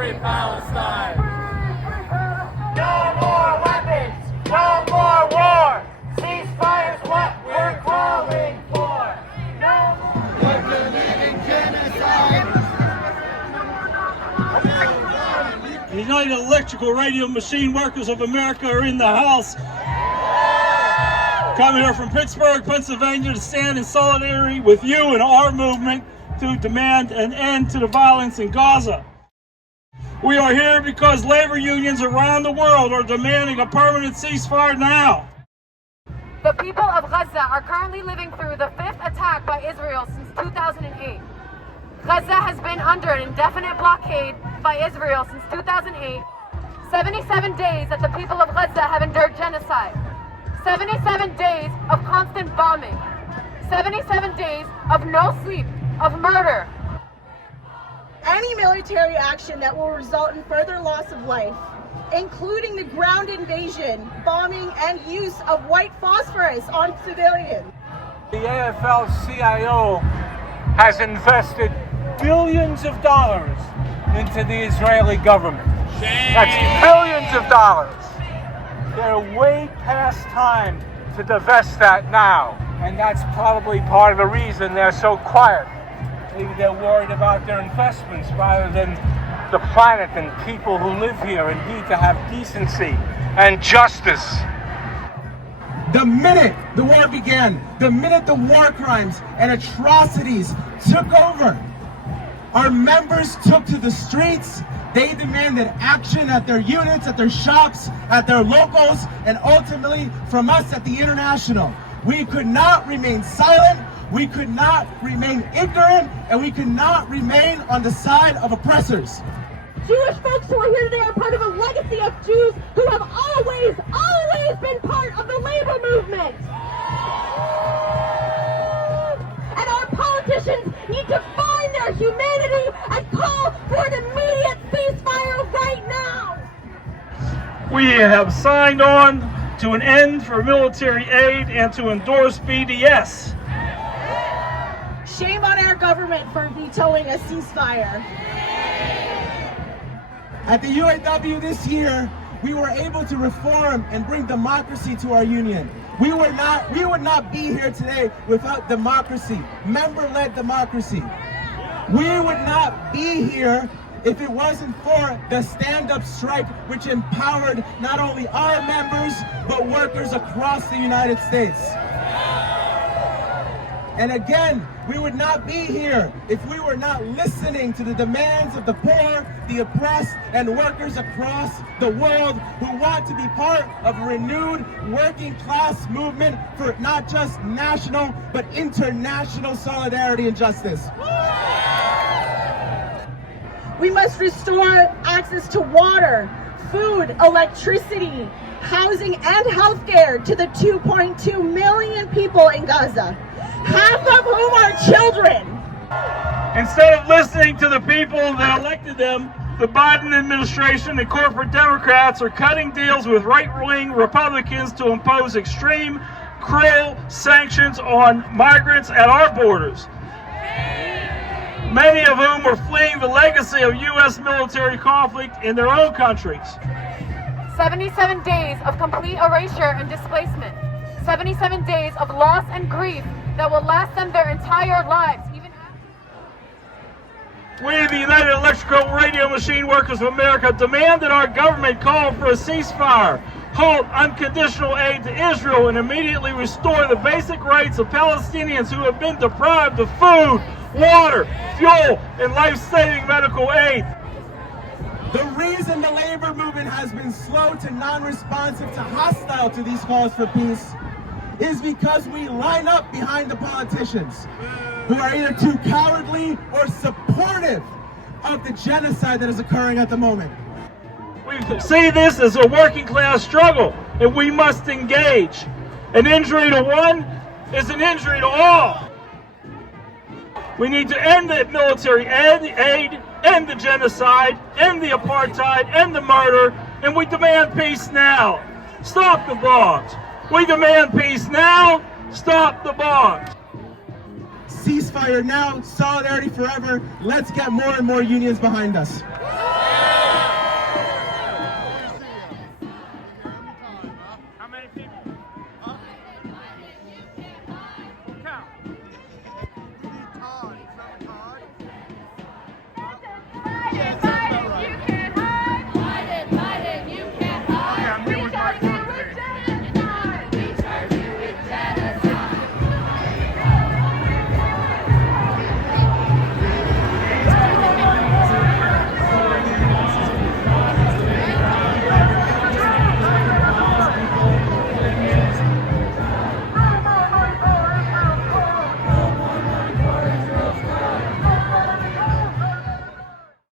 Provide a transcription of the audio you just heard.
free Palestine. No more weapons, no more war. Ceasefire's what we're calling for. No more. We're committing genocide. United Electrical Radio Machine Workers of America are in the house. Coming here from Pittsburgh, Pennsylvania to stand in solidarity with you and our movement to demand an end to the violence in Gaza. We are here because labor unions around the world are demanding a permanent ceasefire now. The people of Gaza are currently living through the 5th attack by Israel since 2008. Gaza has been under an indefinite blockade by Israel since 2008. 77 days that the people of Gaza have endured genocide. 77 days of constant bombing. 77 days of no sleep, of murder. Any military action that will result in further loss of life, including the ground invasion, bombing, and use of white phosphorus on civilians. The AFL-CIO has invested billions of dollars into the Israeli government. That's billions of dollars. They're way past time to divest that now, and that's probably part of the reason they're so quiet. Maybe they're worried about their investments rather than the planet and people who live here and need to have decency and justice. The minute the war began, the minute the war crimes and atrocities took over, our members took to the streets. They demanded action at their units, at their shops, at their locals, and ultimately from us at the international. We could not remain silent, we could not remain ignorant, and we could not remain on the side of oppressors. Jewish folks who are here today are part of a legacy of Jews who have always been part of the labor movement. And our politicians need to find their humanity and call for an immediate ceasefire right now. We have signed on to an end for military aid and to endorse BDS. Shame on our government for vetoing a ceasefire. At the UAW this year, we were able to reform and bring democracy to our union. We would not be here today without democracy, member-led democracy. We would not be here if it wasn't for the stand-up strike, which empowered not only our members, but workers across the United States. And again, we would not be here if we were not listening to the demands of the poor, the oppressed, and workers across the world who want to be part of a renewed working class movement for not just national, but international solidarity and justice. We must restore access to water, food, electricity, housing, and healthcare to the 2.2 million people in Gaza, half of whom are children. Instead of listening to the people that elected them, the Biden administration and corporate Democrats are cutting deals with right-wing Republicans to impose extreme, cruel sanctions on migrants at our borders, many of whom are fleeing the legacy of U.S. military conflict in their own countries. 77 days of complete erasure and displacement. 77 days of loss and grief that will last them their entire lives. We, the United Electrical Radio Machine Workers of America, demand that our government call for a ceasefire, halt unconditional aid to Israel, and immediately restore the basic rights of Palestinians who have been deprived of food, water, fuel, and life-saving medical aid. The reason the labor movement has been slow to non-responsive to hostile to these calls for peace is because we line up behind the politicians who are either too cowardly or supportive of the genocide that is occurring at the moment. We see this as a working class struggle, and we must engage. An injury to one is an injury to all. We need to end the military aid, end the genocide, end the apartheid, end the murder, and we demand peace now. Stop the bombs. We demand peace now. Stop the bombs. Ceasefire now, solidarity forever. Let's get more and more unions behind us.